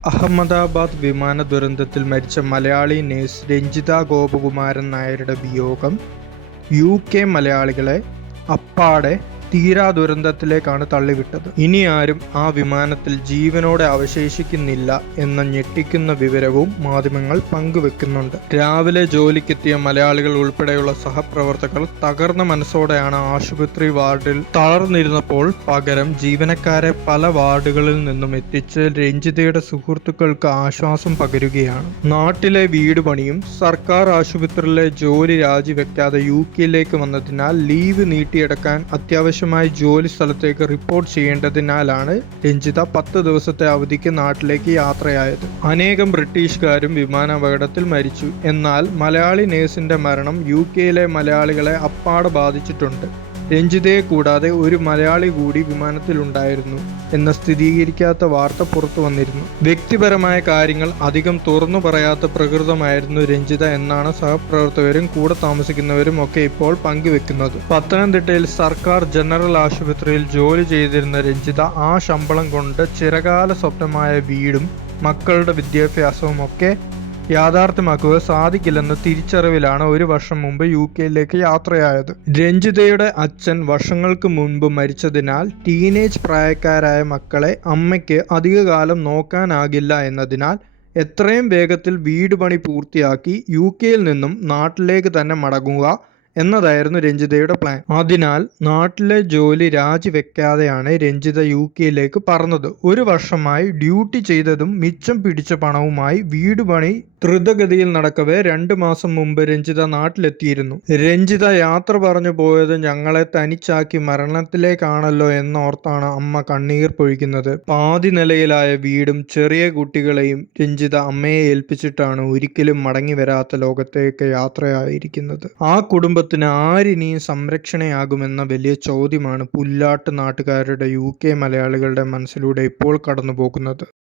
അഹമ്മദാബാദ് വിമാന ദുരന്തത്തിൽ മരിച്ച മലയാളി നേഴ്സ് രഞ്ജിത ഗോപകുമാരൻ നായരുടെ വിയോഗം UK മലയാളികളെ അപ്പാടെ തീരാ ദുരന്തത്തിലേക്കാണ് തള്ളിവിട്ടത്. ഇനി ആരും ആ വിമാനത്തിൽ ജീവനോടെ അവശേഷിക്കുന്നില്ല എന്ന ഞെട്ടിക്കുന്ന വിവരവും മാധ്യമങ്ങൾ പങ്കുവെക്കുന്നുണ്ട്. രാവിലെ ജോലിക്കെത്തിയ മലയാളികൾ ഉൾപ്പെടെയുള്ള സഹപ്രവർത്തകർ തകർന്ന മനസ്സോടെയാണ് ആശുപത്രി വാർഡിൽ തളർന്നിരുന്നപ്പോൾ പകരം ജീവനക്കാരെ പല വാർഡുകളിൽ നിന്നും എത്തിച്ച് രഞ്ജിതയുടെ സുഹൃത്തുക്കൾക്ക് ആശ്വാസം പകരുകയാണ്. നാട്ടിലെ വീട് പണിയും സർക്കാർ ആശുപത്രിയിലെ ജോലി രാജിവെക്കാതെ UK വന്നതിനാൽ ലീവ് നീട്ടിയെടുക്കാൻ അത്യാവശ്യമായി ജോലി സ്ഥലത്തേക്ക് റിപ്പോർട്ട് ചെയ്യേണ്ടതിനാലാണ് രഞ്ജിത 10 ദിവസത്തെ അവധിക്ക് നാട്ടിലേക്ക് യാത്രയായത്. അനേകം ബ്രിട്ടീഷുകാരും വിമാനാപകടത്തിൽ മരിച്ചു. എന്നാൽ മലയാളി നേഴ്സിന്റെ മരണം UK മലയാളികളെ അപ്പാടെ ബാധിച്ചിട്ടുണ്ട്. രഞ്ജിതയെ കൂടാതെ ഒരു മലയാളി കൂടി വിമാനത്തിലുണ്ടായിരുന്നു എന്ന സ്ഥിരീകരിക്കാത്ത വാർത്ത പുറത്തു വന്നിരുന്നു. വ്യക്തിപരമായ കാര്യങ്ങൾ അധികം തുറന്നു പറയാത്ത പ്രകൃതമായിരുന്നു രഞ്ജിത എന്നാണ് സഹപ്രവർത്തകരും കൂടെ താമസിക്കുന്നവരും ഒക്കെ ഇപ്പോൾ പങ്കുവെക്കുന്നത്. പത്തനംതിട്ടയിൽ സർക്കാർ ജനറൽ ആശുപത്രിയിൽ ജോലി ചെയ്തിരുന്ന രഞ്ജിത ആ ശമ്പളം കൊണ്ട് ചിരകാല സ്വപ്നമായ വീടും മക്കളുടെ വിദ്യാഭ്യാസവും ഒക്കെ യാഥാർത്ഥ്യമാക്കുക സാധിക്കില്ലെന്ന തിരിച്ചറിവിലാണ് ഒരു വർഷം മുമ്പ് UK യാത്രയായത്. രഞ്ജിതയുടെ അച്ഛൻ വർഷങ്ങൾക്ക് മുൻപ് മരിച്ചതിനാൽ ടീനേജ് പ്രായക്കാരായ മക്കളെ അമ്മയ്ക്ക് അധികകാലം നോക്കാനാകില്ല എന്നതിനാൽ എത്രയും വേഗത്തിൽ വീട് പണി പൂർത്തിയാക്കി UK നിന്നും നാട്ടിലേക്ക് തന്നെ മടങ്ങുക എന്നതായിരുന്നു രഞ്ജിതയുടെ പ്ലാൻ. അതിനാൽ നാട്ടിലെ ജോലി രാജിവെക്കാതെയാണ് രഞ്ജിത UK പറന്നത്. ഒരു വർഷമായി ഡ്യൂട്ടി ചെയ്തതും മിച്ചം പിടിച്ച പണവുമായി വീട് പണി ദ്രുതഗതിയിൽ നടക്കവേ 2 മാസം മുമ്പ് രഞ്ജിത നാട്ടിലെത്തിയിരുന്നു. രഞ്ജിത യാത്ര പറഞ്ഞു പോയത് ഞങ്ങളെ തനിച്ചാക്കി മരണത്തിലേക്കാണല്ലോ എന്നോർത്താണ് അമ്മ കണ്ണീർ പൊഴിക്കുന്നത്. പാതി നിലയിലായ വീടും ചെറിയ കുട്ടികളെയും രഞ്ജിത അമ്മയെ ഏൽപ്പിച്ചിട്ടാണ് ഒരിക്കലും മടങ്ങി വരാത്ത ലോകത്തേക്ക് യാത്രയായിരിക്കുന്നത്. ആ കുടുംബത്തിന് ആരിനിയും സംരക്ഷണയാകുമെന്ന വലിയ ചോദ്യമാണ് പുല്ലാട്ട് നാട്ടുകാരുടെ UK മലയാളികളുടെ മനസ്സിലൂടെ ഇപ്പോൾ കടന്നു പോകുന്നത്.